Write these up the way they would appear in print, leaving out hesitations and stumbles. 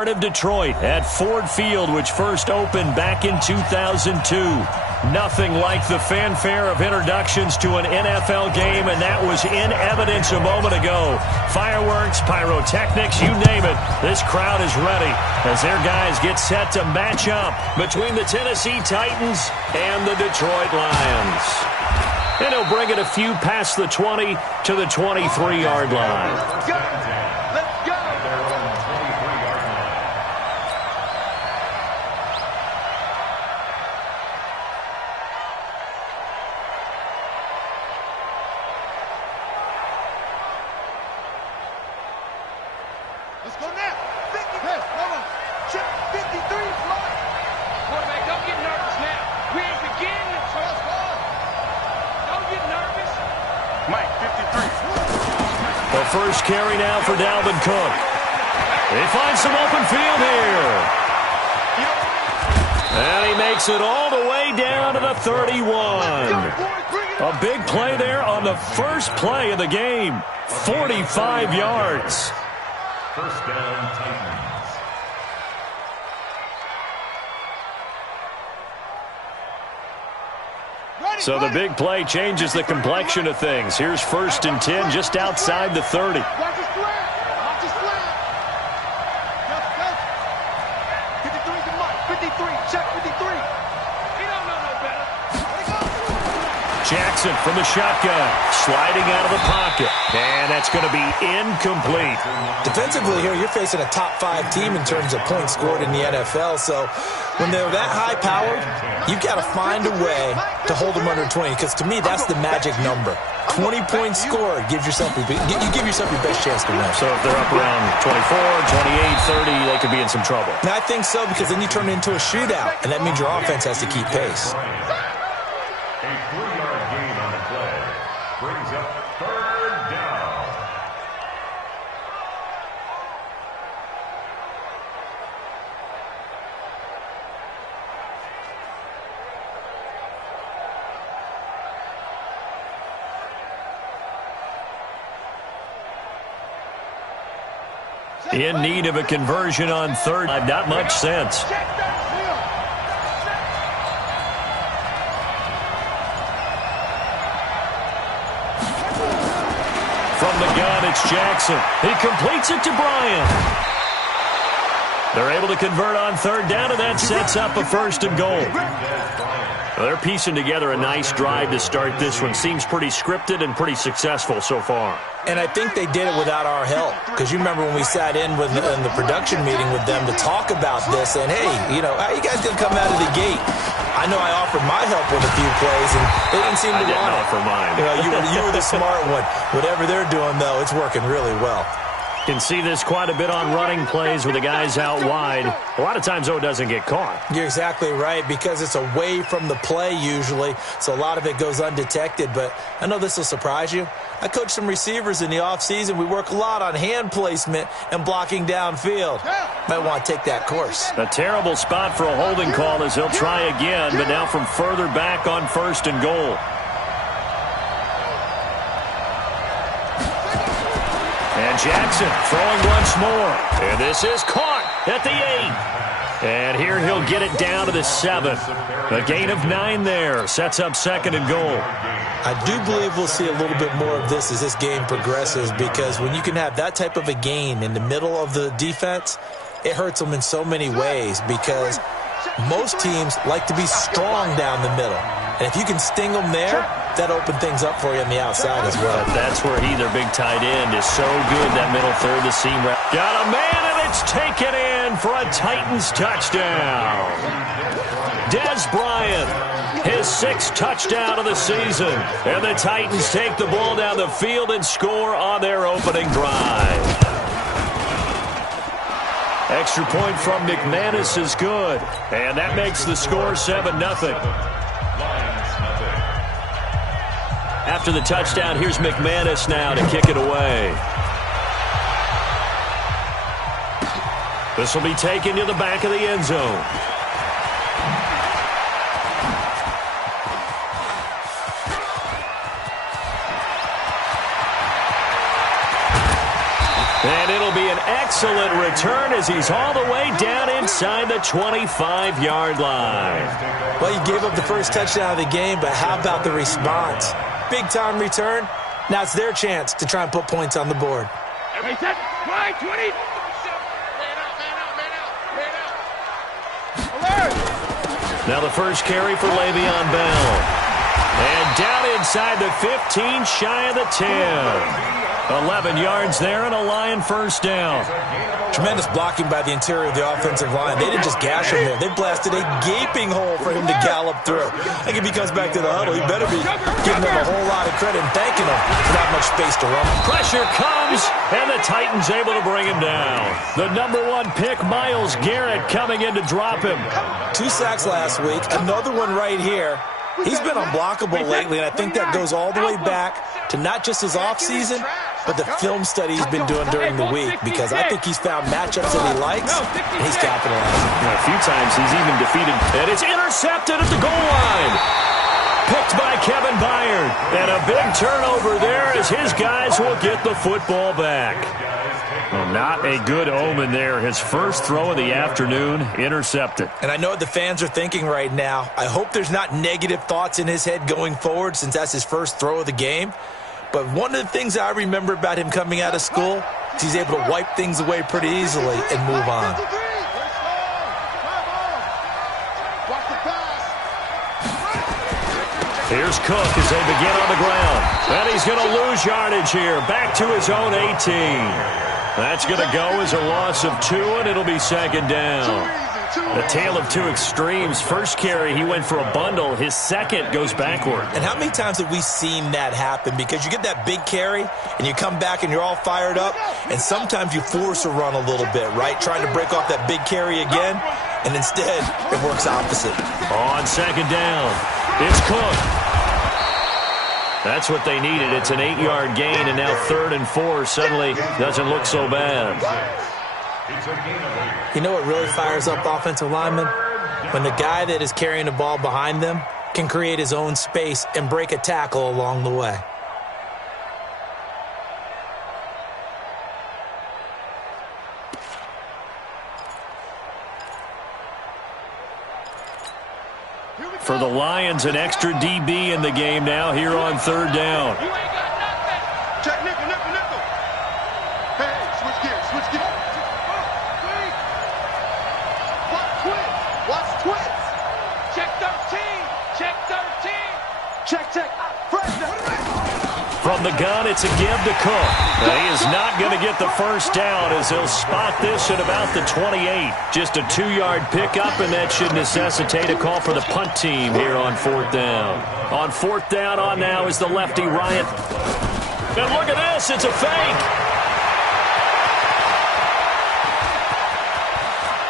heart of Detroit at Ford Field, which first opened back in 2002. Nothing like the fanfare of introductions to an NFL game, and that was in evidence a moment ago. Fireworks, pyrotechnics, you name it. This crowd is ready as their guys get set to match up between the Tennessee Titans and the Detroit Lions. And he'll bring it a few past the 20 to the 23-yard line. Let's go! Let's go now. 50. Hey, come on. Check 53. Fly. Quarterback, don't get nervous now. We ain't beginning to trust. Don't get nervous. Mike, 53. The first carry now for Dalvin Cook. They find some open field here. And he makes it all the way down to the 31. A big play there on the first play of the game. 45 yards. First down, Titans. So the big play changes the complexion of things. Here's 1st and 10 just outside the 30. Watch his flag. Watch his flag. Go. 53 to Mike. 53. Check 53. He don't know no better. Jackson from the shotgun, sliding out of the pocket. And that's going to be incomplete. Defensively here, you're facing a top-5 team in terms of points scored in the NFL. So when they're that high-powered, you've got to find a way to hold them under 20. Because to me, that's the magic number. 20 points scored gives yourself you give yourself your best chance to win. So if they're up around 24, 28, 30, they could be in some trouble. And I think so, because then you turn it into a shootout, and that means your offense has to keep pace. A 3-yard gain on the play brings up 3rd down. In need of a conversion on 3rd. Not much sense. From the gun, it's Jackson. He completes it to Bryant. They're able to convert on 3rd down, and that sets up a 1st and goal. Well, they're piecing together a nice drive to start this one. Seems pretty scripted and pretty successful so far. And I think they did it without our help. Because you remember when we sat in the production meeting with them to talk about this, and hey, how you guys going to come out of the gate? I know I offered my help with a few plays, and they didn't seem to want it. I didn't offer mine. You were the smart one. Whatever they're doing, though, it's working really well. Can see this quite a bit on running plays with the guys out wide. A lot of times, though, it doesn't get caught. You're exactly right, because it's away from the play usually, so a lot of it goes undetected. But I know this will surprise you. I coach some receivers in the offseason. We work a lot on hand placement and blocking downfield. Might want to take that course. A terrible spot for a holding call as he'll try again, but now from further back on 1st and goal. And Jackson throwing once more. And this is caught at the 8. And here he'll get it down to the 7. A gain of 9 there. Sets up 2nd and goal. I do believe we'll see a little bit more of this as this game progresses, because when you can have that type of a gain in the middle of the defense, it hurts them in so many ways, because most teams like to be strong down the middle. And if you can sting them there, that opens things up for you on the outside as well. That's where he, their big tight end, is so good, that middle third, the seam route. Got a man, and it's taken in for a Titans touchdown. Dez Bryant, his 6th touchdown of the season. And the Titans take the ball down the field and score on their opening drive. Extra point from McManus is good. And that makes the score 7-0. After the touchdown, here's McManus now to kick it away. This will be taken to the back of the end zone. And it'll be an excellent return as he's all the way down inside the 25-yard line. Well, you gave up the first touchdown of the game, but how about the response? Big-time return. Now it's their chance to try and put points on the board. Every set, wide, 20. Now the first carry for Le'Veon Bell. And down inside the 15, shy of the 10. 11 yards there and a Lion first down. Tremendous blocking by the interior of the offensive line. They didn't just gash him there. They blasted a gaping hole for him to gallop through. I think if he comes back to the huddle, he better be giving them a whole lot of credit and thanking them for that much space to run. Pressure comes, and the Titans able to bring him down. The number 1 pick, Myles Garrett, coming in to drop him. 2 sacks last week, another one right here. He's been unblockable lately, and I think that goes all the way back to not just his offseason, but the film study he's been doing during the week, because I think he's found matchups that he likes, and he's capitalizing. A few times he's even defeated, and it's intercepted at the goal line. Picked by Kevin Byard, and a big turnover there as his guys will get the football back. Well, not a good omen there. His first throw of the afternoon, intercepted. And I know what the fans are thinking right now. I hope there's not negative thoughts in his head going forward, since that's his first throw of the game. But one of the things I remember about him coming out of school is he's able to wipe things away pretty easily and move on. Here's Cook as they begin on the ground. And he's going to lose yardage here. Back to his own 18. That's going to go as a loss of 2, and it'll be second down. The tale of 2 extremes. First carry, he went for a bundle. His second goes backward. And how many times have we seen that happen? Because you get that big carry, and you come back and you're all fired up, and sometimes you force a run a little bit, right? Trying to break off that big carry again, and instead it works opposite. On second down, it's Cook. That's what they needed. It's an 8-yard gain, and now 3rd and 4 suddenly doesn't look so bad. You know what really fires up offensive linemen? When the guy that is carrying the ball behind them can create his own space and break a tackle along the way. For the Lions, an extra DB in the game now here on 3rd down. You ain't got nothing. Check nickel, nickel, nickel. Hey, switch gears, switch gears. Watch twins, watch twins. Check 13. Check 13. Check. Fresh. From the gun, it's a give to Cook. He is not going to get the first down as he'll spot this at about the 28. Just a 2-yard pickup, and that should necessitate a call for the punt team here on 4th down. On 4th down on now is the lefty Ryan. And look at this, it's a fake.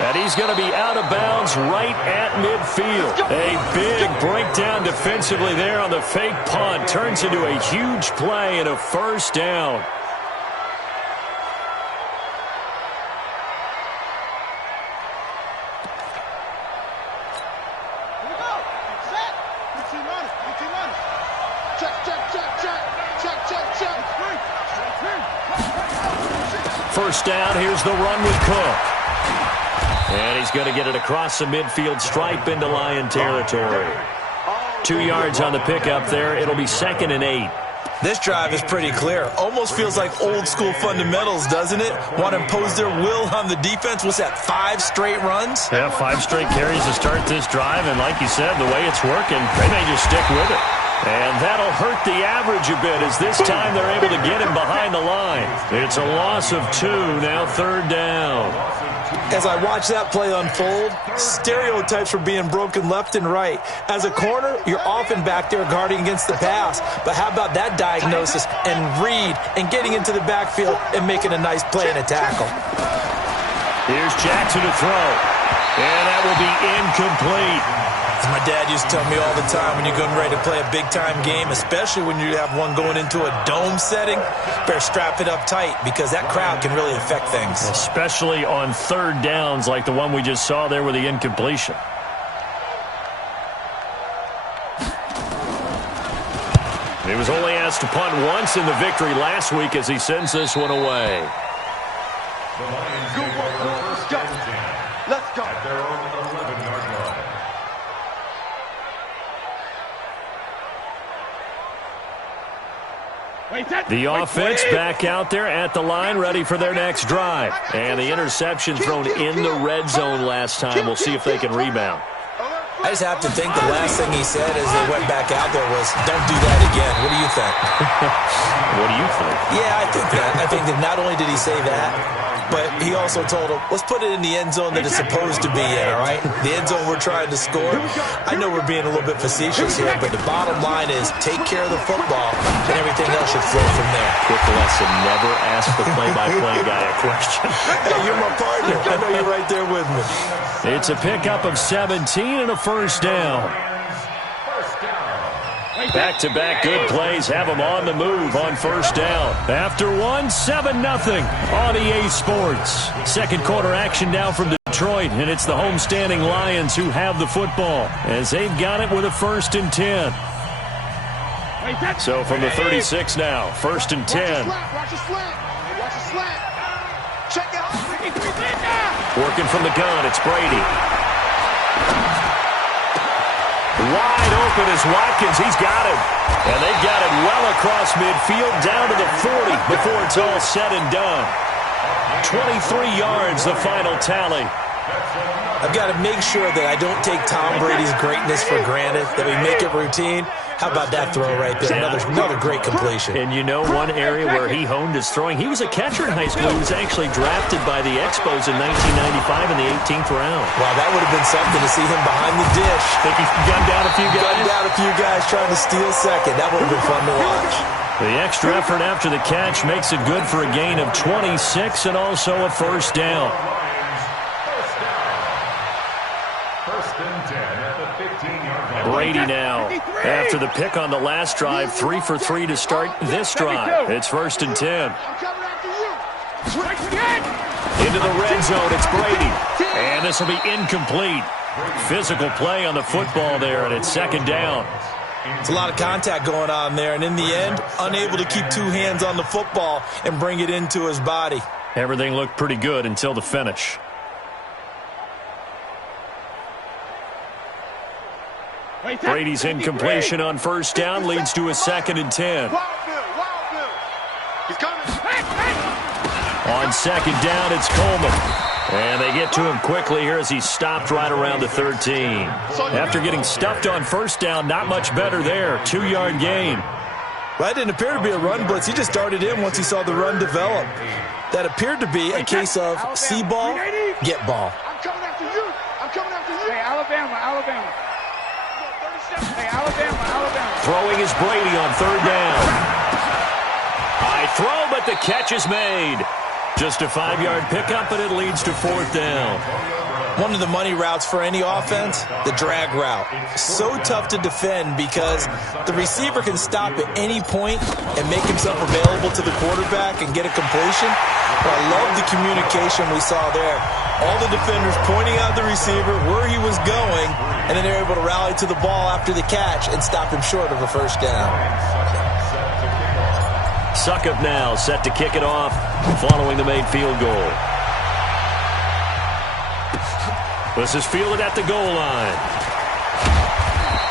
And he's going to be out of bounds right at midfield. A big breakdown defensively there on the fake punt. Turns into a huge play and a first down. Here we go. Set. 15 runners, 15 runners. Check. First down, here's the run with Cook. And he's going to get it across the midfield stripe into Lion territory. 2 yards on the pickup there. It'll be 2nd and 8. This drive is pretty clear. Almost feels like old school fundamentals, doesn't it? Want to impose their will on the defense. What's that, 5 straight runs? Yeah, 5 straight carries to start this drive. And like you said, the way it's working, they may just stick with it. And that'll hurt the average a bit as this time they're able to get him behind the line. It's a loss of 2, now 3rd down. As I watch that play unfold, stereotypes were being broken left and right. As a corner, you're often back there guarding against the pass. But how about that diagnosis and read and getting into the backfield and making a nice play and a tackle? Here's Jackson to throw. And that will be incomplete. As my dad used to tell me all the time, when you're getting ready to play a big-time game, especially when you have one going into a dome setting, better strap it up tight because that crowd can really affect things. Especially on 3rd downs like the one we just saw there with the incompletion. He was only asked to punt once in the victory last week as he sends this one away. The Lions Good take work, over boys. first Go. and 10 Let's go. at their own 11-yard line. The offense back out there at the line, ready for their next drive. And the interception thrown in the red zone last time. We'll see if they can rebound. I just have to think the last thing he said as they went back out there was, don't do that again. What do you think? What do you think? Yeah, I think that. I think that not only did he say that, but he also told him, let's put it in the end zone that it's supposed to be in, all right? The end zone we're trying to score. I know we're being a little bit facetious here, but the bottom line is take care of the football, and everything else should flow from there. Quick lesson, never ask the play-by-play guy a question. Hey, you're my partner. I know you're right there with me. It's a pickup of 17 and a first down. Back-to-back good plays have them on the move on first down. After one, 7-0 on EA Sports. Second quarter action now from Detroit, and it's the homestanding Lions who have the football as they've got it with a 1st and 10. So from the 36 now, 1st and 10. Watch the slant. Watch the slant. Check it out. Working from the gun, it's Brady. Wide open is Watkins. He's got it. And they've got it well across midfield, down to the 40 before it's all said and done. 23 yards, the final tally. I've got to make sure that I don't take Tom Brady's greatness for granted, that we make it routine. How about that throw right there? Another great completion. And you know one area where he honed his throwing? He was a catcher in high school. He was actually drafted by the Expos in 1995 in the 18th round. Wow, that would have been something to see him behind the dish. Think he gunned down a few guys? Gunned down a few guys trying to steal second. That would have been fun to watch. The extra effort after the catch makes it good for a gain of 26 and also a first down. Brady now, after the pick on the last drive, 3 for 3 to start this drive. It's 1st and 10. Into the red zone, it's Brady. And this will be incomplete. Physical play on the football there, and it's 2nd down. It's a lot of contact going on there, and in the end, unable to keep 2 hands on the football and bring it into his body. Everything looked pretty good until the finish. Brady's incompletion on first down leads to a 2nd and 10. He's coming. On 2nd down, it's Coleman. And they get to him quickly here as he's stopped right around the 13. After getting stuffed on first down, not much better there. 2-yard gain. Well, that didn't appear to be a run blitz. He just darted in once he saw the run develop. That appeared to be a case of see ball, get ball. I'm coming after you. I'm coming after you. Hey, Alabama. Hey, Alabama. Throwing is Brady on 3rd down. High throw, but the catch is made. Just a 5-yard pickup, and it leads to 4th down. One of the money routes for any offense, the drag route. So tough to defend because the receiver can stop at any point and make himself available to the quarterback and get a completion. But I love the communication we saw there. All the defenders pointing out the receiver, where he was going, and then they're able to rally to the ball after the catch and stop him short of a first down. Suckup now set to kick it off following the made field goal. This is fielded at the goal line.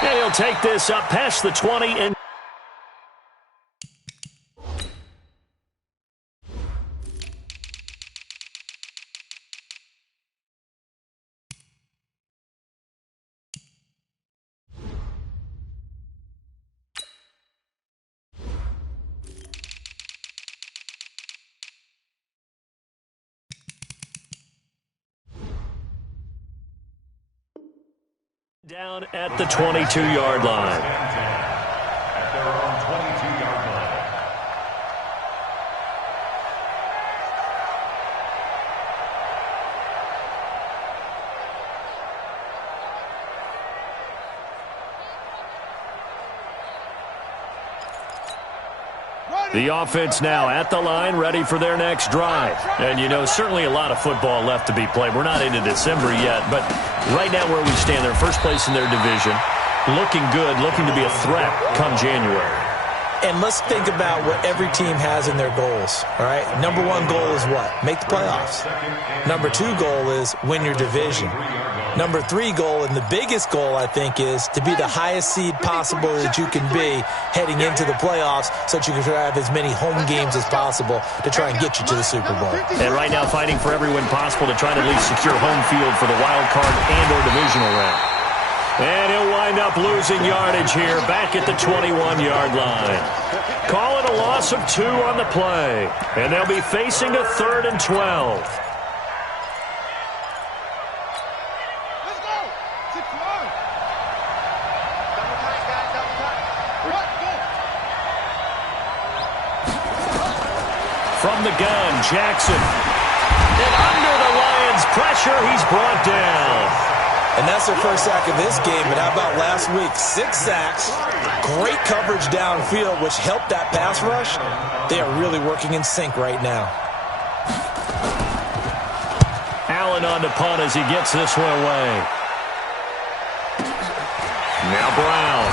And he'll take this up past the 20 and down at the 22-yard line. At their own 22-yard line. The offense now at the line, ready for their next drive. And, you know, certainly a lot of football left to be played. We're not into December yet, but right now where we stand, they're first place in their division. Looking good, looking to be a threat come January. And let's think about what every team has in their goals, all right? Number one goal is what? Make the playoffs. Number two goal is win your division. Number three goal, and the biggest goal, I think, is to be the highest seed possible that you can be heading into the playoffs so that you can have as many home games as possible to try and get you to the Super Bowl. And right now fighting for every win possible to try to at least secure home field for the wild card and or divisional round. And he'll wind up losing yardage here back at the 21-yard line. Call it a loss of 2 on the play. And they'll be facing a 3rd and 12. From the gun, Jackson. And under the Lions' pressure, he's brought down. And that's their first sack of this game. But how about last week? 6 sacks, great coverage downfield, which helped that pass rush. They are really working in sync right now. Allen on the punt as he gets this one away. Now Brown.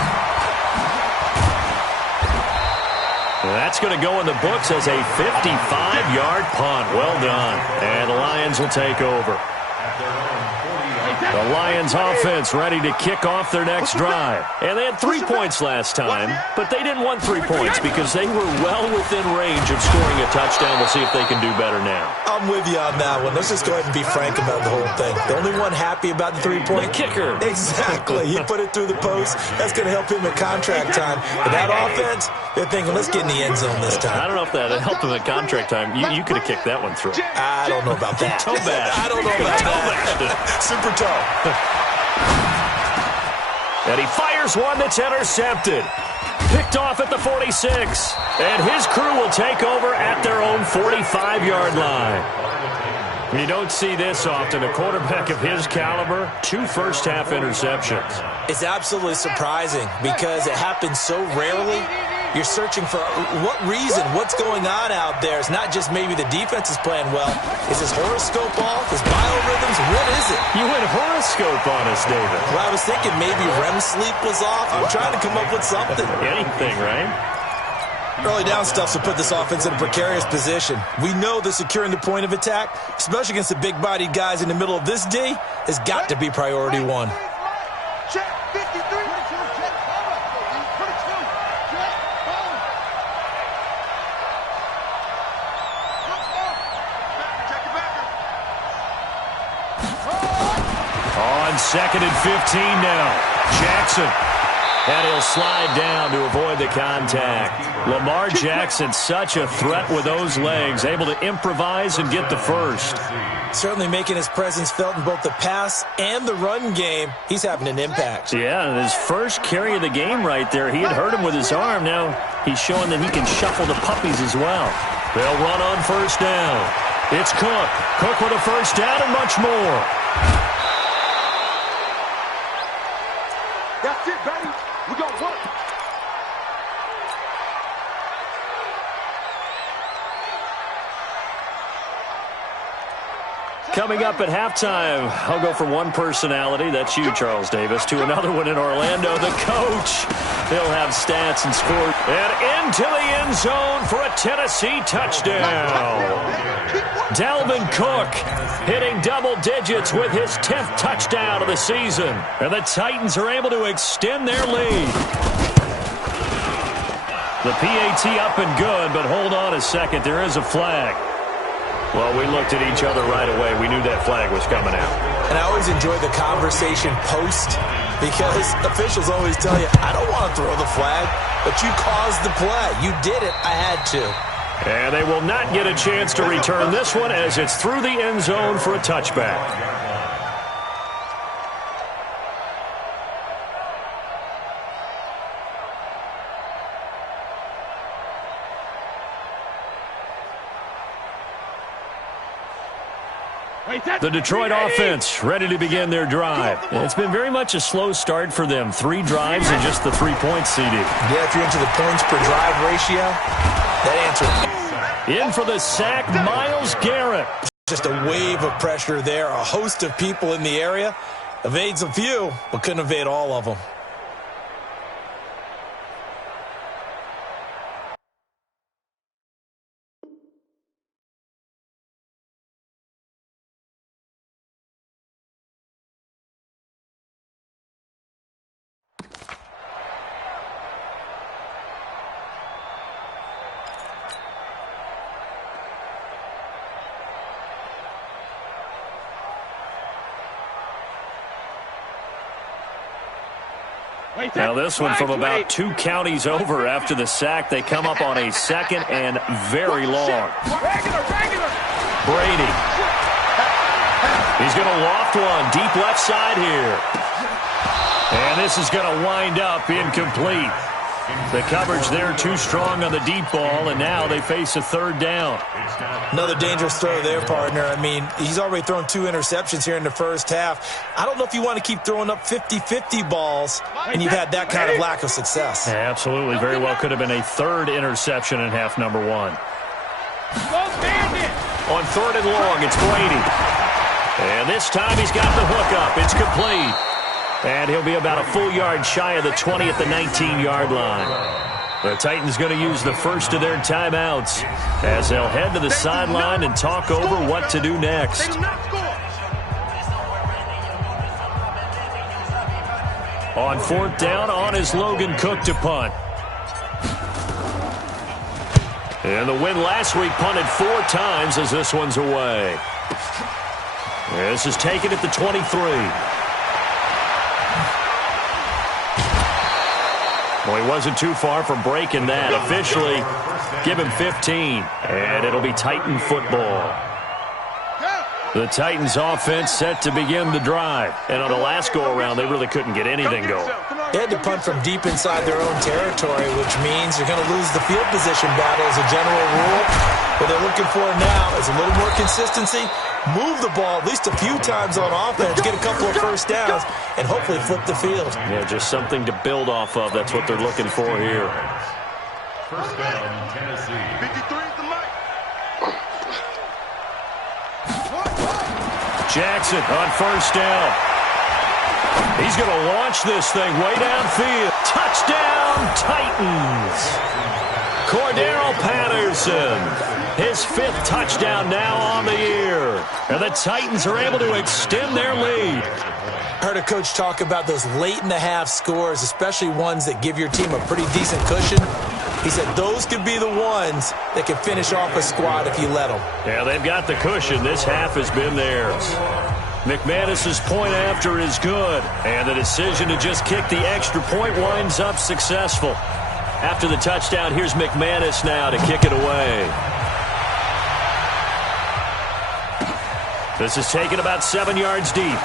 That's going to go in the books as a 55-yard punt. Well done. And the Lions will take over. The Lions offense ready to kick off their next drive. And they had 3 points last time, but they didn't want 3 points because they were well within range of scoring a touchdown. We'll see if they can do better now. I'm with you on that one. Let's just go ahead and be frank about the whole thing. The only one happy about the 3-point? The kicker. Exactly. He put it through the post. That's going to help him at contract time. But that offense, they're thinking, let's get in the end zone this time. I don't know if that helped him at contract time. You could have kicked that one through. I don't know about that. Toe bash. I don't know about that. Super toe. And he fires one that's intercepted. Picked off at the 46. And his crew will take over at their own 45-yard line. You don't see this often. A quarterback of his caliber, 2 first-half interceptions. It's absolutely surprising because it happens so rarely. You're searching for what reason, what's going on out there. It's not just maybe the defense is playing well. Is his horoscope off? His biorhythms? What is it? You went horoscope on us, David. Well, I was thinking maybe REM sleep was off. I'm trying to come up with something. Anything, right? Early down stuff will put this offense in a precarious position. We know that securing the point of attack, especially against the big-bodied guys in the middle of this D, has got to be priority 1. Check 53. On 2nd and 15 now. Jackson. And he'll slide down to avoid the contact. Lamar Jackson, such a threat with those legs, able to improvise and get the first. Certainly making his presence felt in both the pass and the run game. He's having an impact. Yeah, his first carry of the game right there. He had hurt him with his arm. Now he's showing that he can shuffle the puppies as well. They'll run on first down. It's Cook. Cook with a first down and much more. That's it, baby. We gonna work. Coming up at halftime, I'll go from one personality, that's you, Charles Davis, to another one in Orlando, the coach. He'll have stats and scores. And into the end zone for a Tennessee touchdown. Dalvin Cook hitting double digits with his 10th touchdown of the season. And the Titans are able to extend their lead. The PAT up and good, but hold on a second. There is a flag. Well, we looked at each other right away. We knew that flag was coming out. And I always enjoy the conversation post because officials always tell you, I don't want to throw the flag, but you caused the play. You did it. I had to. And they will not get a chance to return this one as it's through the end zone for a touchback. The Detroit offense ready to begin their drive. It's been very much a slow start for them. 3 drives and just the 3-point CD. Yeah, if you're into the points per drive ratio, that answer. In for the sack, Myles Garrett. Just a wave of pressure there. A host of people in the area. Evades a few, but couldn't evade all of them. Now this one from about 2 counties over after the sack. They come up on a 2nd and very long. Brady. He's going to loft one deep left side here. And this is going to wind up incomplete. The coverage there too strong on the deep ball, and now they face a 3rd down. Another dangerous throw there, partner. I mean, he's already thrown 2 interceptions here in the first half. I don't know if you want to keep throwing up 50-50 balls, and you've had that kind of lack of success. Yeah, absolutely. Very well could have been a 3rd interception in half number 1. On 3rd and long, it's Brady. And this time he's got the hook up. It's complete. And he'll be about a full yard shy of the 20 at the 19-yard line. The Titans going to use the first of their timeouts as they'll head to the sideline and talk over what to do next. On 4th down, on is Logan Cook to punt. And the win last week punted 4 times as this one's away. This is taken at the 23. Well, he wasn't too far from breaking that. Officially, give him 15, and it'll be Titan football. The Titans offense set to begin the drive. And on the last go-around, they really couldn't get anything going. They had to punt from deep inside their own territory, which means you're going to lose the field position battle as a general rule. What they're looking for now is a little more consistency, move the ball at least a few times on offense, get a couple of first downs, and hopefully flip the field. Yeah, just something to build off of. That's what they're looking for here. First down, Tennessee. 53 is the mic. Jackson on first down. He's going to launch this thing way downfield. Touchdown, Titans. Cordero Patterson, his 5th touchdown now on the year. And the Titans are able to extend their lead. I heard a coach talk about those late-in-the-half scores, especially ones that give your team a pretty decent cushion. He said those could be the ones that can finish off a squad if you let them. Yeah, they've got the cushion. This half has been theirs. McManus's point after is good, and the decision to just kick the extra point winds up successful. After the touchdown, here's McManus now to kick it away. This is taken about 7 yards deep.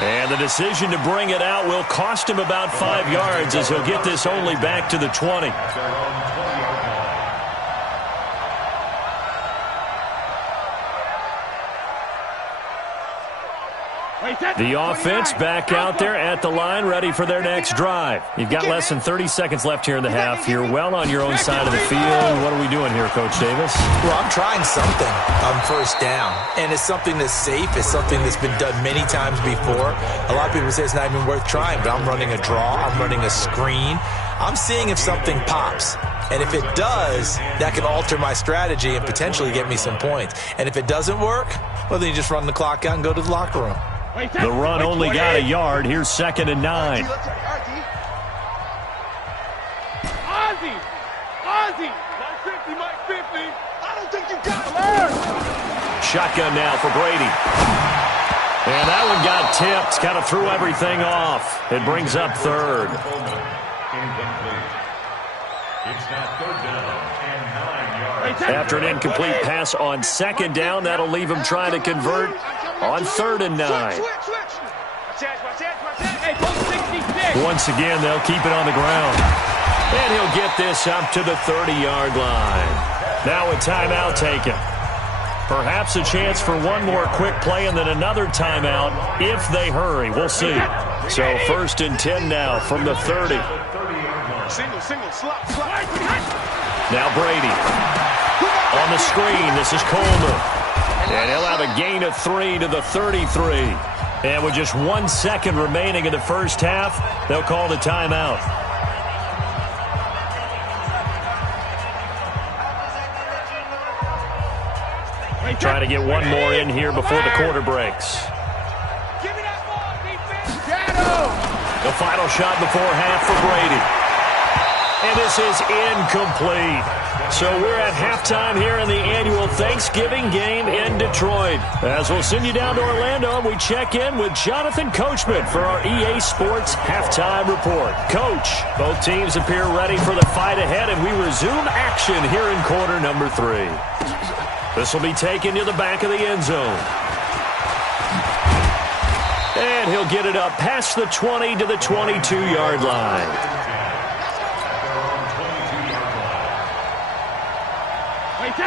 And the decision to bring it out will cost him about 5 yards as he'll get this only back to the 20. The offense back out there at the line, ready for their next drive. You've got less than 30 seconds left here in the half. You're well on your own side of the field. What are we doing here, Coach Davis? Well, I'm trying something on first down, and it's something that's safe. It's something that's been done many times before. A lot of people say it's not even worth trying, but I'm running a draw. I'm running a screen. I'm seeing if something pops. And if it does, that can alter my strategy and potentially get me some points. And if it doesn't work, well, then you just run the clock out and go to the locker room. The run only got a yard. Here's 2nd and 9. Ozzy! Not 50, Mike, 50. I don't think you got him. Shotgun now for Brady. And that one got tipped. Kind of threw everything off. It brings up 3rd. Incomplete. It's now 3rd down and 9 yards. After an incomplete pass on 2nd down, that'll leave him trying to convert on 3rd and 9. Once again, they'll keep it on the ground. And he'll get this up to the 30-yard line. Now a timeout taken. Perhaps a chance for one more quick play and then another timeout if they hurry. We'll see. So 1st and 10 now from the 30. Single, slap. Now Brady. On the screen, this is Coleman. And he'll have a gain of 3 to the 33. And with just 1 second remaining in the first half, they'll call the timeout. Trying to get one more in here before the quarter breaks. Give me that ball, defense. The final shot before half for Brady. And this is incomplete. So we're at halftime here in the annual Thanksgiving game in Detroit. As we'll send you down to Orlando, we check in with Jonathan Coachman for our EA Sports Halftime Report. Coach, both teams appear ready for the fight ahead, and we resume action here in quarter number 3. This will be taken to the back of the end zone. And he'll get it up past the 20 to the 22-yard line.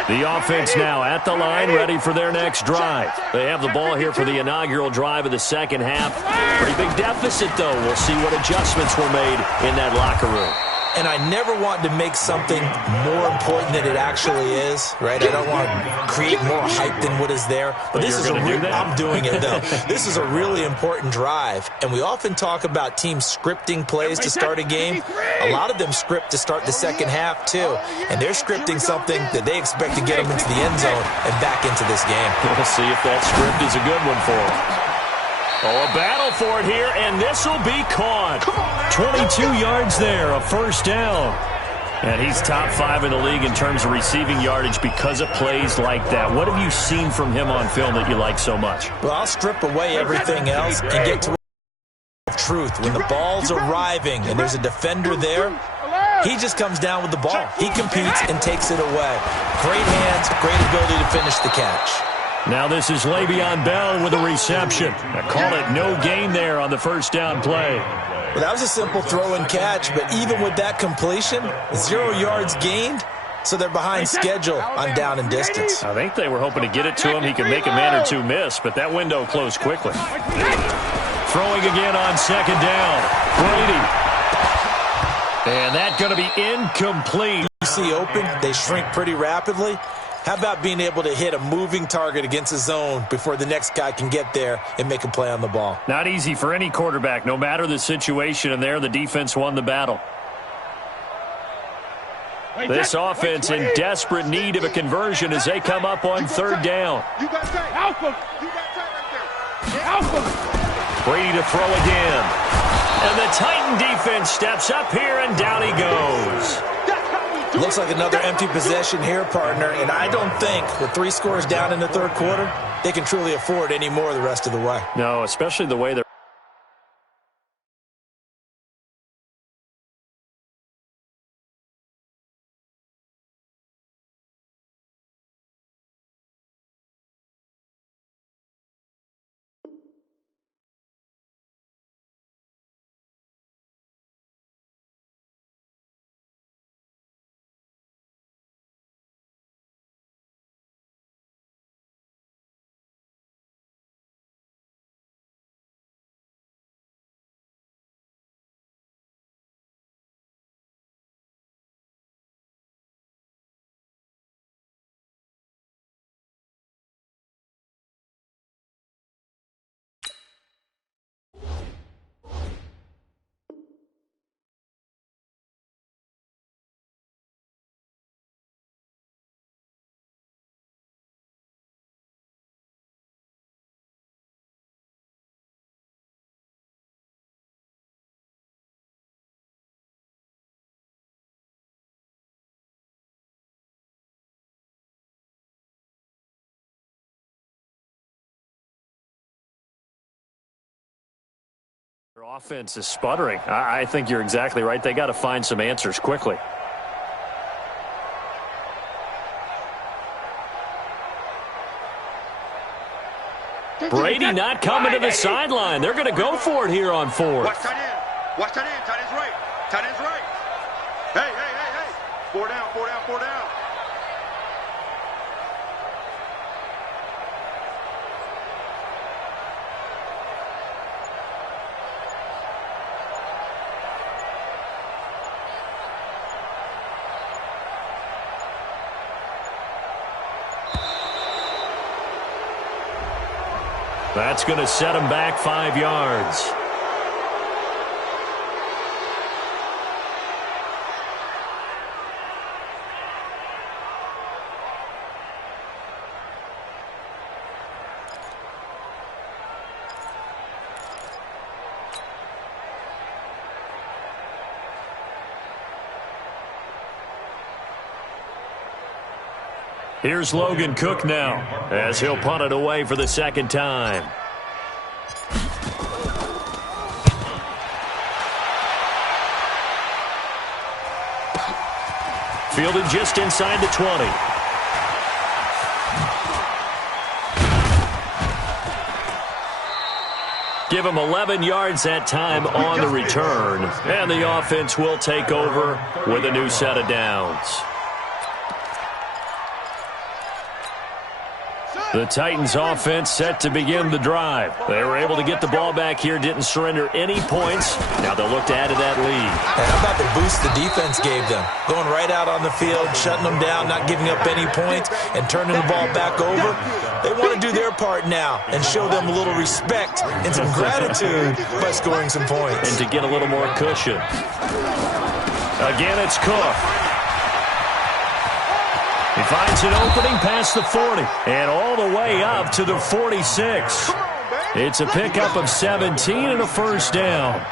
The offense now at the line, ready for their next drive. They have the ball here for the inaugural drive of the second half. Pretty big deficit, though. We'll see what adjustments were made in that locker room. And I never want to make something more important than it actually is, right? I don't want to create more hype than what is there. But this is I'm doing it, though. This is a really important drive. And we often talk about teams scripting plays to start a game. A lot of them script to start the second half, too. And they're scripting something that they expect to get them into the end zone and back into this game. We'll see if that script is a good one for them. Oh, a battle for it here, and this will be caught. 22 yards there, a first down. And he's top 5 in the league in terms of receiving yardage because of plays like that. What have you seen from him on film that you like so much? Well, I'll strip away everything else and get to truth. When the ball's arriving and there's a defender there, he just comes down with the ball. He competes and takes it away. Great hands, great ability to finish the catch. Now this is Le'Veon Bell with a reception. I call it no gain there on the first down play. Well, that was a simple throw and catch, but even with that completion, 0 yards gained, so they're behind schedule on down and distance. I think they were hoping to get it to him. He could make a man or two miss, but that window closed quickly. Throwing again on second down. Brady. And that's going to be incomplete. You see open, they shrink pretty rapidly. How about being able to hit a moving target against a zone before the next guy can get there and make a play on the ball? Not easy for any quarterback, no matter the situation, and there the defense won the battle. This offense in desperate need of a conversion as they come up on third down. Brady to throw again. And the Titan defense steps up here, and down he goes. Looks like another empty possession here, partner, and I don't think with 3 scores down in the third quarter, they can truly afford any more the rest of the way. No, especially the way they're Their offense is sputtering. I think you're exactly right. They got to find some answers quickly. Brady not coming to the sideline. They're going to go for it here on fourth. Watch tight end. Watch tight end. Tight end's right. Tight end's right. Hey, hey, hey, hey. 4 down, 4 down, 4 down. That's going to set him back 5 yards. Here's Logan Cook now as he'll punt it away for the second time. Fielded just inside the 20. Give him 11 yards that time on the return. And the offense will take over with a new set of downs. The Titans offense set to begin the drive. They were able to get the ball back here, didn't surrender any points. Now they'll look to add to that lead. And how about the boost the defense gave them? Going right out on the field, shutting them down, not giving up any points, and turning the ball back over. They want to do their part now and show them a little respect and some gratitude by scoring some points. And to get a little more cushion. Again, it's Cook. He finds an opening past the 40 and all the way up to the 46. It's a pickup of 17 and a first down.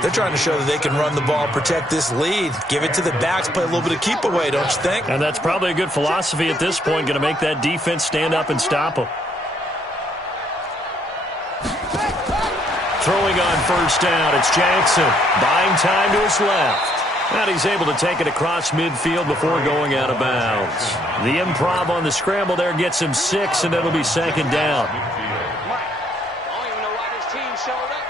They're trying to show that they can run the ball, protect this lead, give it to the backs, play a little bit of keep away, don't you think? And that's probably a good philosophy at this point, going to make that defense stand up and stop them. Throwing on first down, it's Jackson. Buying time to his left. And he's able to take it across midfield before going out of bounds. The improv on the scramble there gets him 6, and it'll be second down. I don't even know why this team showed up.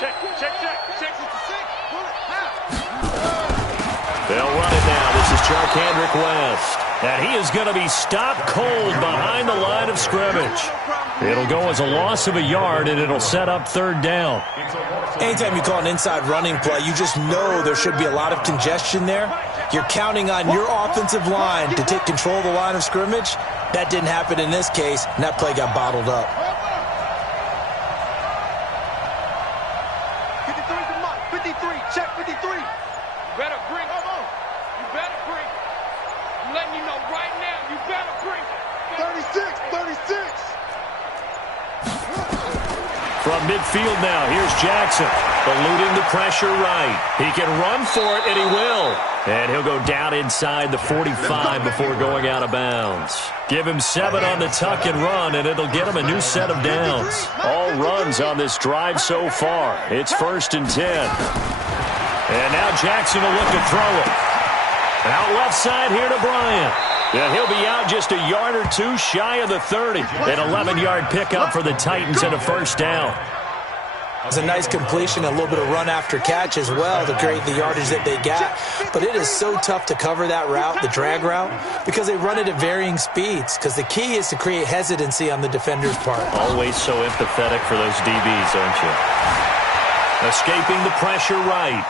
Check. They'll run it now. This is Charkandrick West. And he is going to be stopped cold behind the line of scrimmage. It'll go as a loss of a yard, and it'll set up third down. Anytime you call an inside running play, you just know there should be a lot of congestion there. You're counting on your offensive line to take control of the line of scrimmage. That didn't happen in this case, and that play got bottled up. 53 to Mike. 53. Check 53. You better bring it. You better bring it. I'm letting you know right now, you better bring it. 36. From midfield now, here's Jackson, eluding the pressure right. He can run for it, and he will. And he'll go down inside the 45 before going out of bounds. Give him 7 on the tuck and run, and it'll get him a new set of downs. All runs on this drive so far. It's 1st and 10. And now Jackson will look to throw it. Out left side here to Bryant. And he'll be out just a yard or two shy of the 30. An 11-yard pickup for the Titans and a first down. It's a nice completion, a little bit of run after catch as well to create the yardage that they got. But it is so tough to cover that route, the drag route, because they run it at varying speeds. Because the key is to create hesitancy on the defender's part. Always so empathetic for those DBs, aren't you? Escaping the pressure right.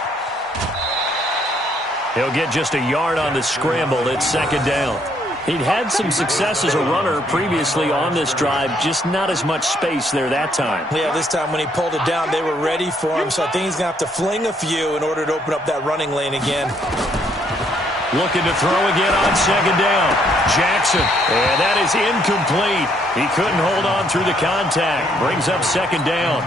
He'll get just a yard on the scramble. It's second down. He'd had some success as a runner previously on this drive, just not as much space there that time. Yeah, this time when he pulled it down, they were ready for him, so I think he's going to have to fling a few in order to open up that running lane again. Looking to throw again on second down. Jackson, and that is incomplete. He couldn't hold on through the contact. Brings up second down.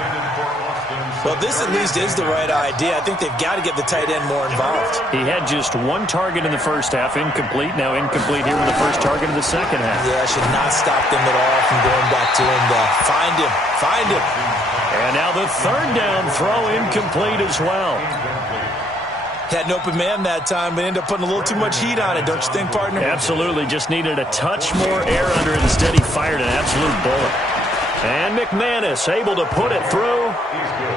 Well, this at least is the right idea. I think they've got to get the tight end more involved. He had just 1 target in the first half, incomplete. Now incomplete here with the first target of the second half. Yeah, should not stop them at all from going back to him. Find him. And now the third down throw incomplete as well. Had an open man that time, but ended up putting a little too much heat on it, don't you think, partner? Absolutely. Just needed a touch more air under it. Instead, he fired an absolute bullet. And McManus able to put it through.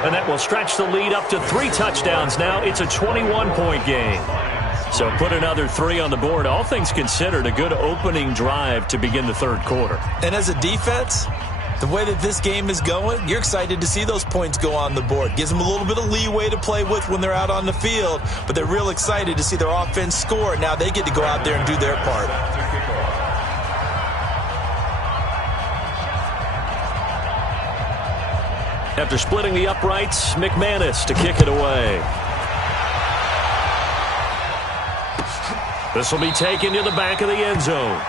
And that will stretch the lead up to 3 touchdowns now. It's a 21-point game. So put another 3 on the board. All things considered, a good opening drive to begin the third quarter. And as a defense, the way that this game is going, you're excited to see those points go on the board. Gives them a little bit of leeway to play with when they're out on the field. But they're real excited to see their offense score. Now they get to go out there and do their part. After splitting the uprights, McManus to kick it away. This will be taken to the back of the end zone.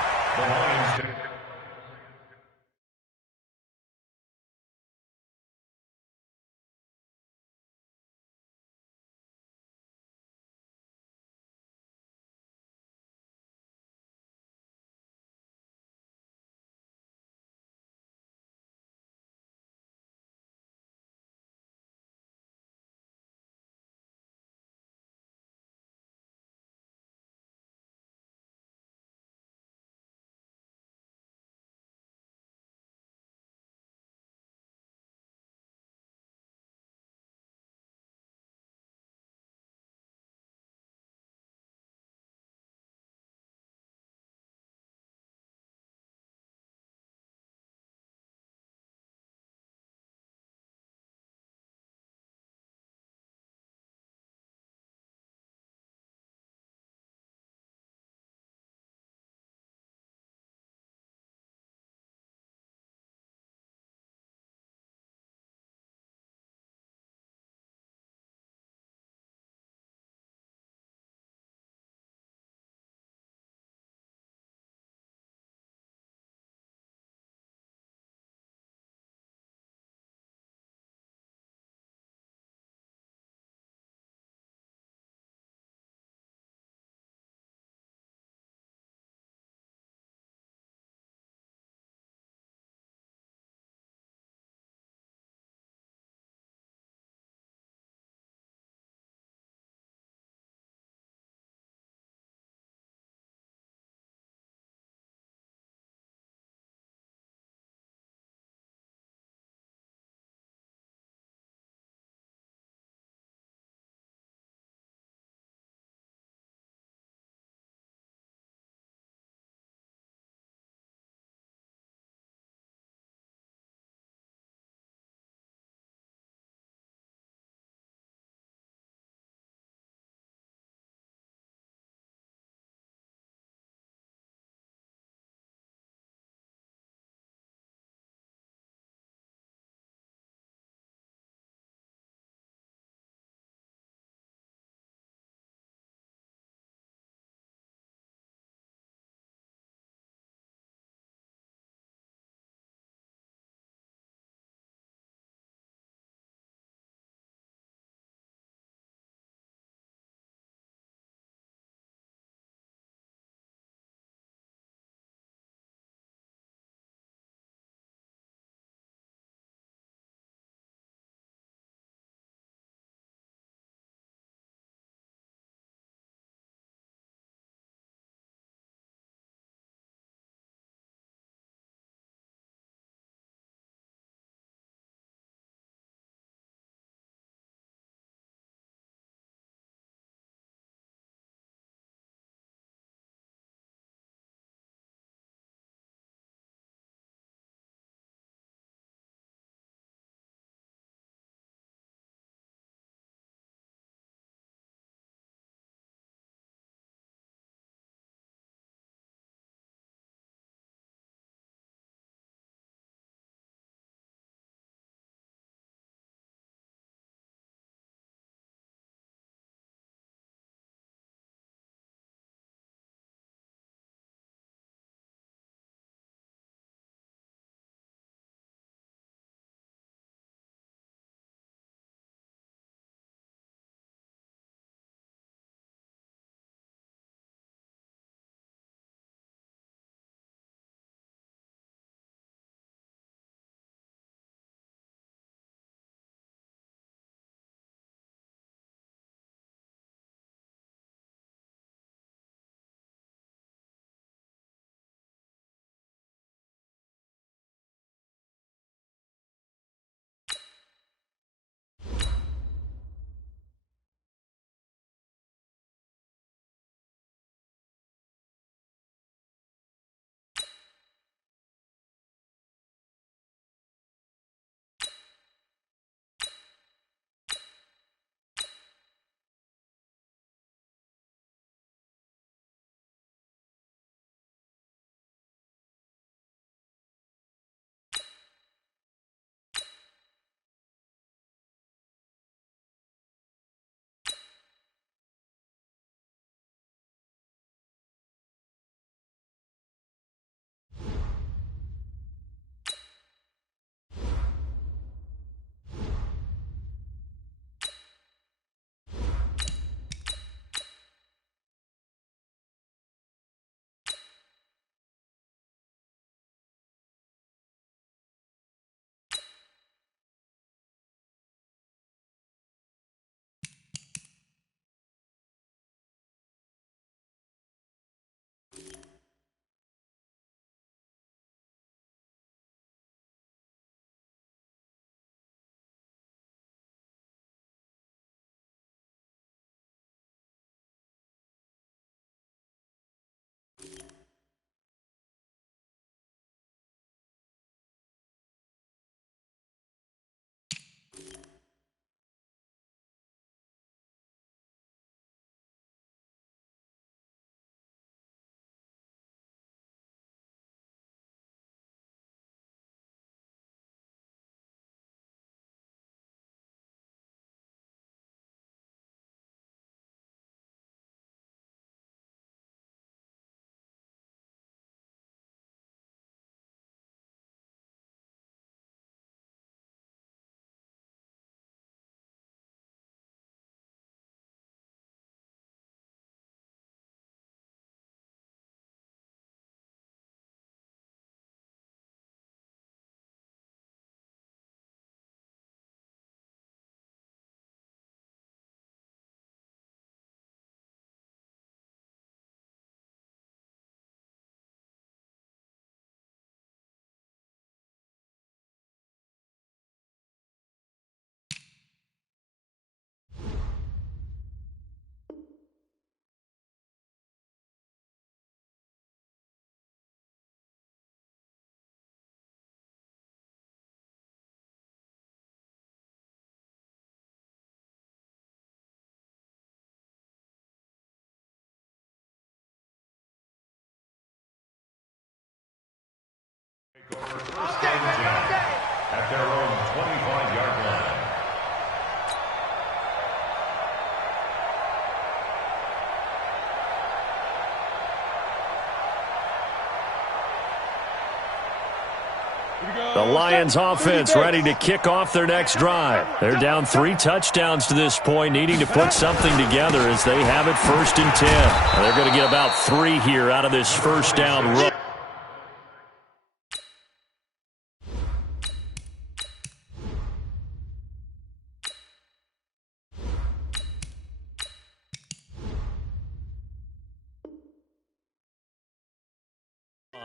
The Lions offense ready to kick off their next drive. They're down 3 touchdowns to this point, needing to put something together as they have it 1st and 10. Now they're going to get about 3 here out of this first down run.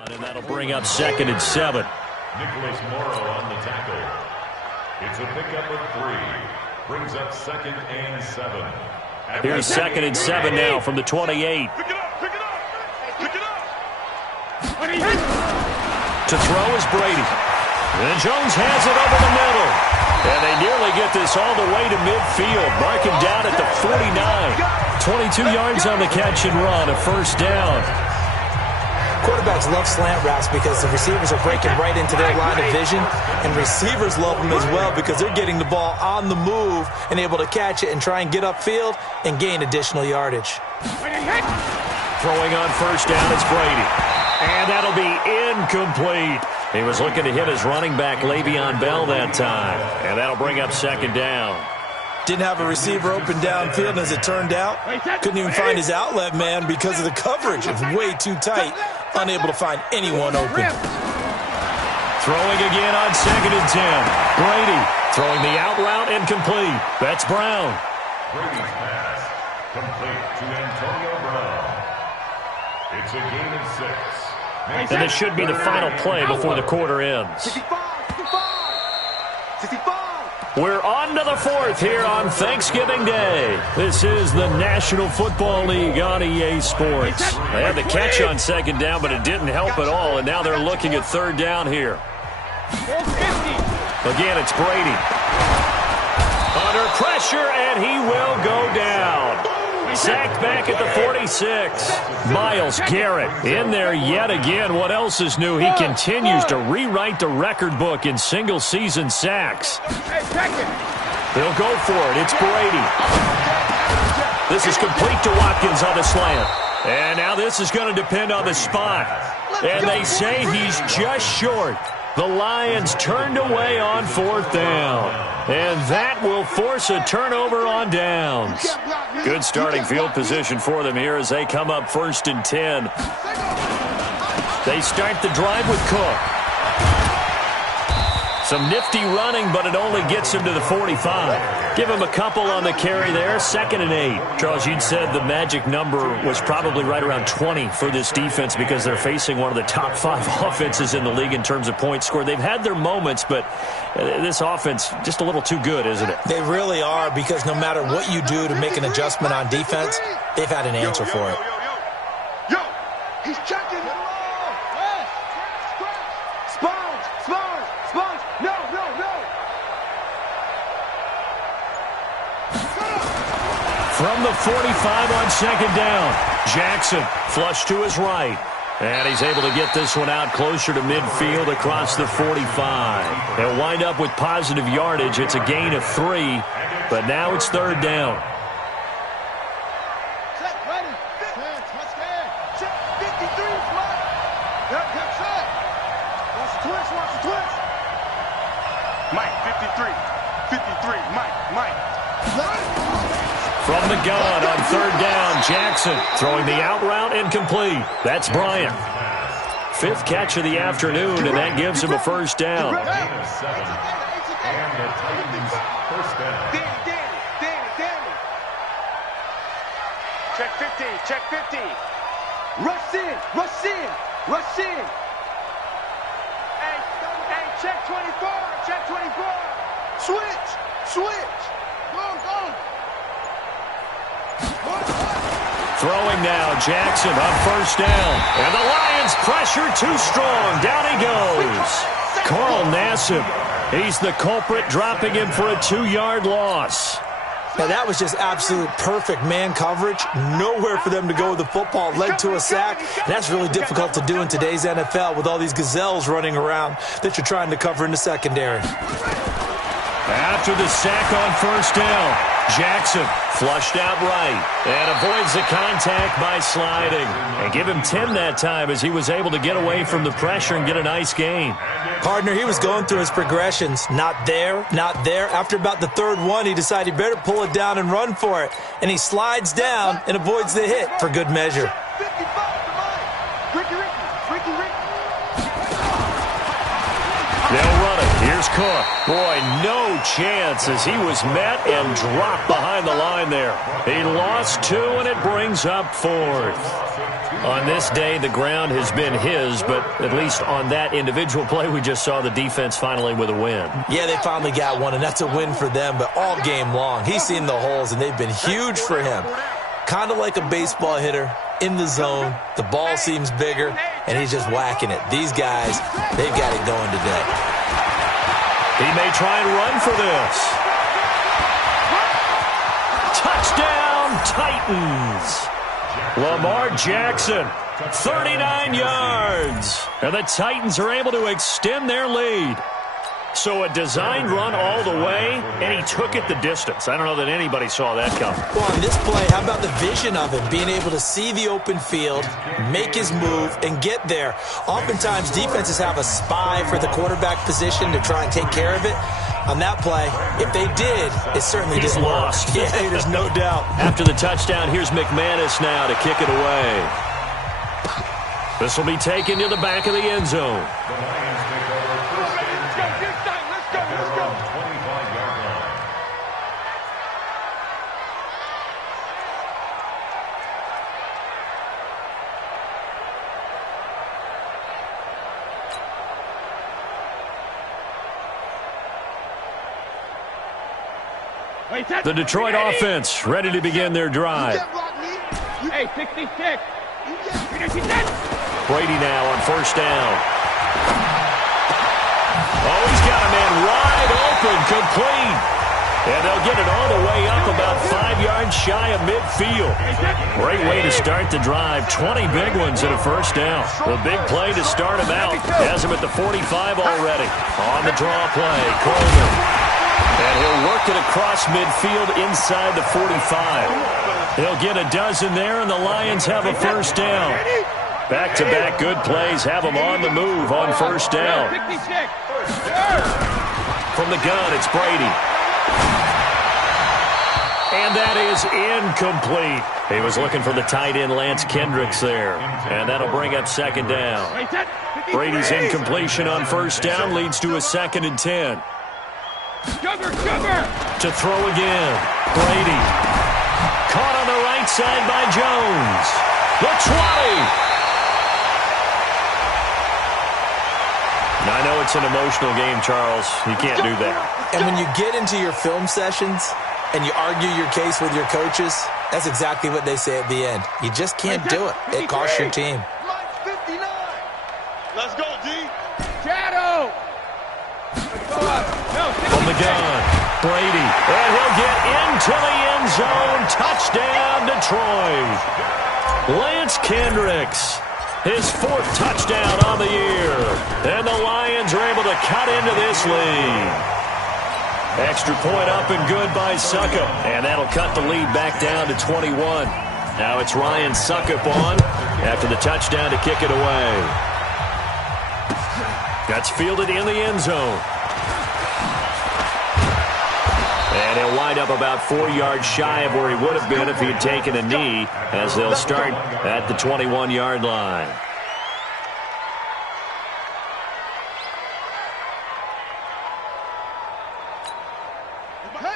And that'll bring up 2nd and 7. Nicholas Morrow on the tackle. It's a pickup of 3. Brings up 2nd and 7. Here's 2nd and 7 now from the 28. Pick it up, pick it up, pick it up. To throw is Brady. And Jones has it over the middle. And they nearly get this all the way to midfield. Mark him down at the 49. 22 yards on the catch and run, a 1st down. Quarterbacks love slant routes because the receivers are breaking right into their line of vision, and receivers love them as well because they're getting the ball on the move and able to catch it and try and get upfield and gain additional yardage. Throwing on 1st down, it's Brady. And that'll be incomplete. He was looking to hit his running back, Le'Veon Bell, that time. And that'll bring up 2nd down. Didn't have a receiver open downfield, and as it turned out, couldn't even find his outlet man because of the coverage. It was way too tight, unable to find anyone open. Throwing again on 2nd and 10. Brady throwing the out route incomplete. That's Brown. Brady's pass complete to Antonio Brown. It's a gain of 6. And this should be the final play before the quarter ends. 65, 65. We're on to the 4th here on Thanksgiving Day. This is the National Football League on EA Sports. They had the catch on 2nd down, but it didn't help at all, and now they're looking at 3rd down here. Again, it's Brady. Under pressure, and he will go down. Sacked back at the 46. Myles Garrett in there yet again. What else is new? He continues to rewrite the record book in single-season sacks. They'll go for it. It's Brady. This is complete to Watkins on the slant. And now this is going to depend on the spot. And they say he's just short. The Lions turned away on 4th down. And that will force a turnover on downs. Good starting field position for them here as they come up 1st and 10. They start the drive with Cook. Some nifty running, but it only gets him to the 45. Give him a couple on the carry there, 2nd and 8. Charles, you'd said the magic number was probably right around 20 for this defense because they're facing one of the top 5 offenses in the league in terms of points scored. They've had their moments, but this offense just a little too good, isn't it? They really are, because no matter what you do to make an adjustment on defense, they've had an answer for it. Yo, he's checking. Sponge. No. From the 45 on 2nd down, Jackson flush to his right. And he's able to get this one out closer to midfield across the 45. They'll wind up with positive yardage. It's a gain of 3, but now it's 3rd down. Check, ready. Check, 53, flat. Yep, check. Watch the twitch. Mike, 53, Mike. From the gun on 3rd down, Jackson throwing the out route incomplete. That's Bryant. 5th catch of the afternoon, and that gives him a 1st down. And the Titans' 1st down. Danny. Check 50. Rush in. Hey, check 24. Switch. Go. Throwing now, Jackson on 1st down. And the Lions pressure too strong. Down he goes. Carl Nassib, he's the culprit, dropping him for a 2-yard loss. Now, that was just absolute perfect man coverage. Nowhere for them to go with the football. Led to a sack. That's really difficult to do in today's NFL with all these gazelles running around that you're trying to cover in the secondary. After the sack on 1st down, Jackson flushed out right and avoids the contact by sliding. And give him 10 that time as he was able to get away from the pressure and get a nice gain. Partner, he was going through his progressions. Not there, not there. After about the third one, he decided he better pull it down and run for it. And he slides down and avoids the hit for good measure. They'll run it. Here's Cook. Boy, no chance as he was met and dropped behind the line there. He lost 2, and it brings up 4th. On this day, the ground has been his, but at least on that individual play, we just saw the defense finally with a win. Yeah, they finally got one, and that's a win for them, but all game long, he's seen the holes, and they've been huge for him. Kind of like a baseball hitter in the zone. The ball seems bigger, and he's just whacking it. These guys, they've got it going today. He may try and run for this. Touchdown, Titans! Lamar Jackson, 39 yards. And the Titans are able to extend their lead. So a designed run all the way, and he took it the distance. I don't know that anybody saw that coming. Well, on this play, how about the vision of him, being able to see the open field, make his move, and get there? Oftentimes, defenses have a spy for the quarterback position to try and take care of it. On that play, if they did, it certainly didn't work. Yeah, there's no doubt. After the touchdown, here's McManus now to kick it away. This will be taken to the back of the end zone. The Lions take over first and 10 at their own 25-yard line. The Detroit offense ready to begin their drive. Hey, 66. Brady now on first down. Oh, he's got a man wide open, complete. And they'll get it all the way up about 5 yards shy of midfield. Great way to start the drive. 20 big ones and a first down. The big play to start him out. Has him at the 45 already. On the draw play, Coleman. And he'll work it across midfield inside the 45. He'll get a dozen there, and the Lions have a first down. Back-to-back good plays have them on the move on first down. From the gun, it's Brady. And that is incomplete. He was looking for the tight end, Lance Kendricks, there. And that'll bring up second down. Brady's incompletion on first down leads to a 2nd and 10. To throw again. Brady. Caught on the right side by Jones. The 20. Now, I know it's an emotional game, Charles. You can't do that. And when you get into your film sessions and you argue your case with your coaches, that's exactly what they say at the end. You just can't do it. It costs your team. Let's go, D. Shadow. From the gun, Brady. And he'll get into the end zone. Touchdown, Detroit. Lance Kendricks, his 4th touchdown on the year. And the Lions are able to cut into this lead. Extra point up and good by Suckup. And that'll cut the lead back down to 21. Now it's Ryan Suckup on after the touchdown to kick it away. That's fielded in the end zone. And he'll wind up about 4 yards shy of where he would have been if he had taken a knee, as they'll start at the 21-yard line.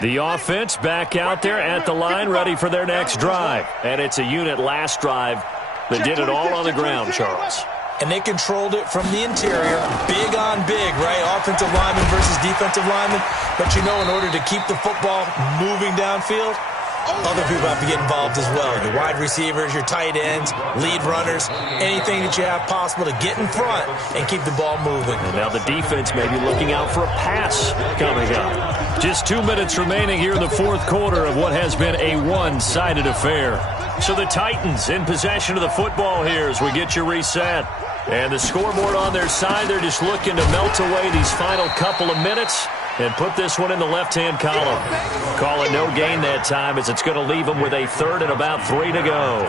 The offense back out there at the line, ready for their next drive. And it's a unit last drive that did it all on the ground, Charles. And they controlled it from the interior, big on big, right? Offensive lineman versus defensive lineman. But you know, in order to keep the football moving downfield, other people have to get involved as well. Your wide receivers, your tight ends, lead runners, anything that you have possible to get in front and keep the ball moving. And now the defense may be looking out for a pass coming up. Just 2 minutes remaining here in the 4th quarter of what has been a one-sided affair. So the Titans in possession of the football here as we get you reset. And the scoreboard on their side, they're just looking to melt away these final couple of minutes and put this one in the left-hand column. Call it no gain that time as it's going to leave them with a 3rd and about 3 to go.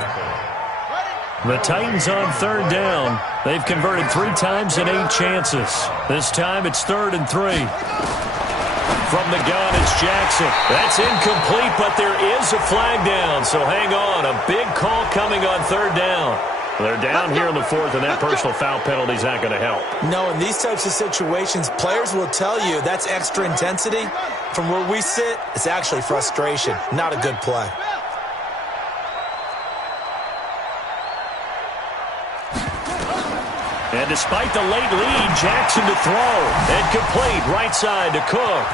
The Titans on third down. They've converted 3 times in 8 chances. This time it's 3rd and 3. From the gun, it's Jackson. That's incomplete, but there is a flag down. So hang on. A big call coming on 3rd down. They're down here in the 4th, and that personal foul penalty is not going to help. No, in these types of situations, players will tell you that's extra intensity. From where we sit, it's actually frustration. Not a good play. And despite the late lead, Jackson to throw. And complete right side to Cook.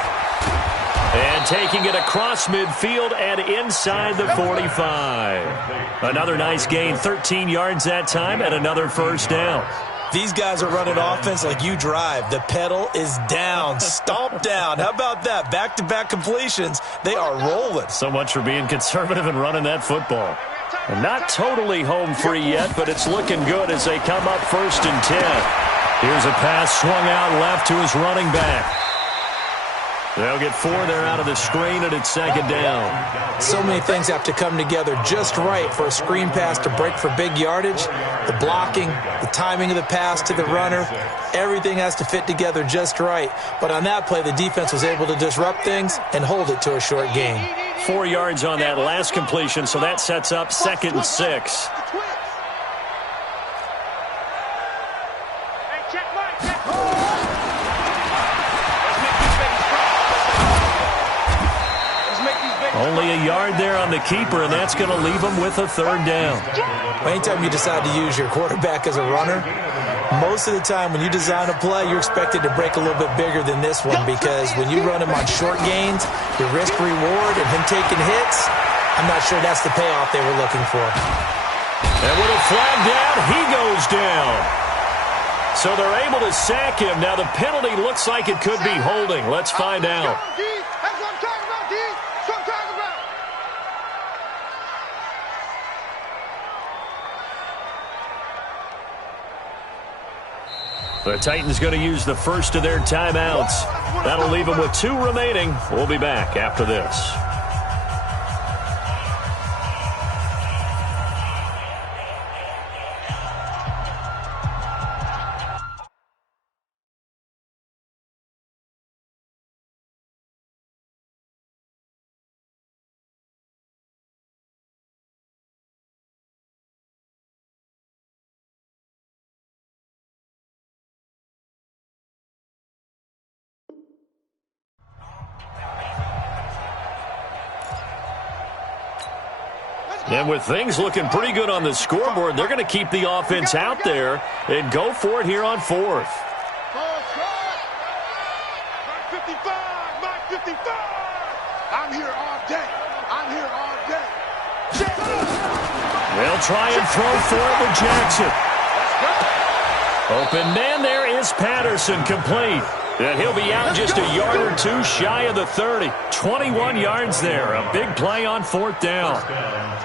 And taking it across midfield and inside the 45. Another nice gain, 13 yards that time, and another first down. These guys are running offense like you drive. The pedal is down, stomp down. How about that? Back-to-back completions. They are rolling. So much for being conservative and running that football. And not totally home free yet, but it's looking good as they come up 1st and 10. Here's a pass swung out left to his running back. They'll get 4 there out of the screen, and it's 2nd down. So many things have to come together just right for a screen pass to break for big yardage. The blocking, the timing of the pass to the runner, everything has to fit together just right. But on that play, the defense was able to disrupt things and hold it to a short gain. 4 yards on that last completion, so that sets up 2nd and 6. Only a yard there on the keeper, and that's going to leave him with a 3rd down. Anytime you decide to use your quarterback as a runner, most of the time when you design a play, you're expected to break a little bit bigger than this one, because when you run him on short gains, your risk-reward and him taking hits, I'm not sure that's the payoff they were looking for. And with a flag down, he goes down. So they're able to sack him. Now the penalty looks like it could be holding. Let's find out. The Titans going to use the first of their timeouts. That'll leave them with 2 remaining. We'll be back after this. And with things looking pretty good on the scoreboard, they're going to keep the offense out there and go for it here on 4th. I'm here all day. I'm here all day. They'll try and throw for it with Jackson. Open man there is Patterson, complete. And he'll be out just a yard or 2 shy of the 30. 21 yards there. A big play on 4th down.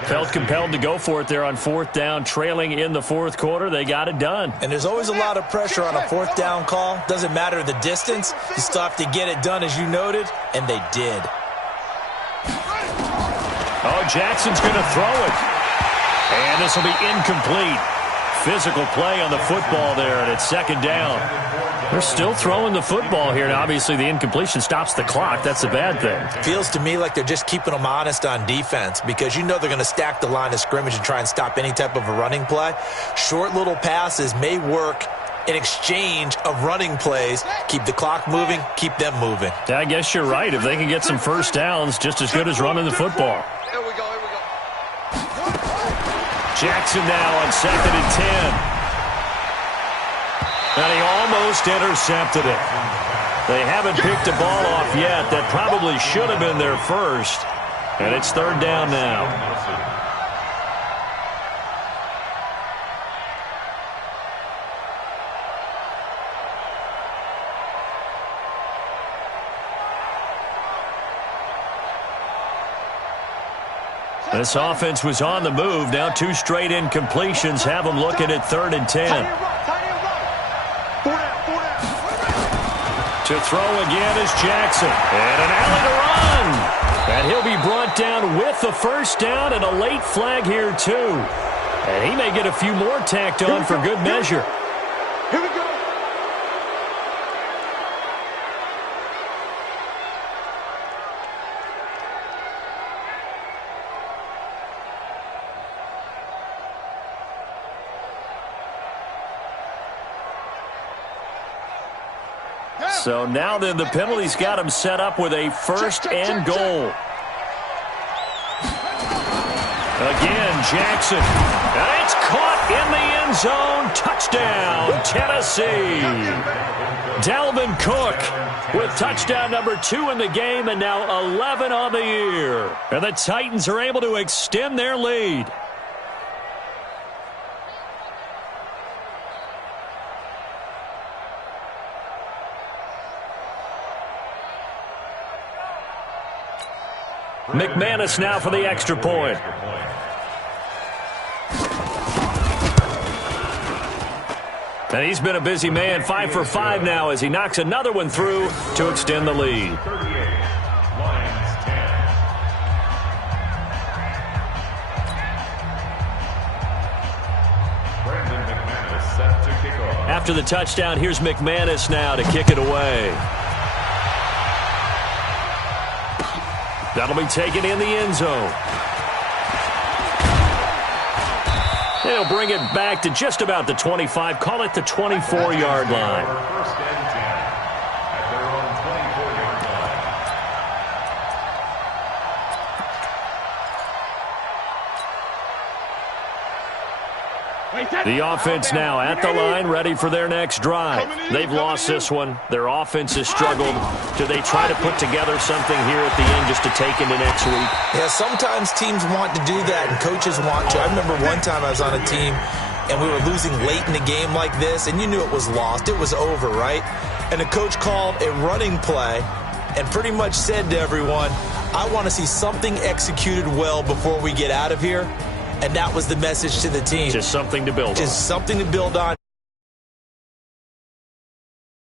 Felt compelled to go for it there on 4th down, trailing in the 4th quarter. They got it done. And there's always a lot of pressure on a 4th down call. Doesn't matter the distance. You still have to get it done, as you noted, and they did. Oh, Jackson's going to throw it. And this will be incomplete. Physical play on the football there, and it's 2nd down. They're still throwing the football here, and obviously the incompletion stops the clock. That's a bad thing. Feels to me like they're just keeping them honest on defense, because you know they're going to stack the line of scrimmage and try and stop any type of a running play. Short little passes may work in exchange of running plays. Keep the clock moving, keep them moving. Yeah, I guess you're right. If they can get some first downs, just as good as running the football. Here we go, here we go. Jackson now on 2nd and 10. And he almost intercepted it. They haven't picked a ball off yet. That probably should have been their first. And it's 3rd down now. This offense was on the move. Now 2 straight incompletions have them looking at 3rd and 10. To throw again is Jackson. And an alley to run. And he'll be brought down with the first down, and a late flag here too. And he may get a few more tacked on for good measure. Here we go. So now then, the penalty's got him set up with a first and goal. Again, Jackson. And it's caught in the end zone. Touchdown, Tennessee. Dalvin Cook with touchdown number 2 in the game and now 11 on the year. And the Titans are able to extend their lead. McManus now for the extra point. And he's been a busy man, 5 for 5 now as he knocks another one through to extend the lead. After the touchdown, here's McManus now to kick it away. That'll be taken in the end zone. They'll bring it back to just about the 25, call it the 24-yard line. First and 10 at their own 24-yard line. The offense now at the line, ready for their next drive. They've lost this one. Their offense has struggled. Do they try to put together something here at the end just to take into next week? Yeah, sometimes teams want to do that, and coaches want to. I remember one time I was on a team, and we were losing late in the game like this, and you knew it was lost. It was over, right? And the coach called a running play and pretty much said to everyone, I want to see something executed well before we get out of here. And that was the message to the team. Just something to build on. Just something to build on.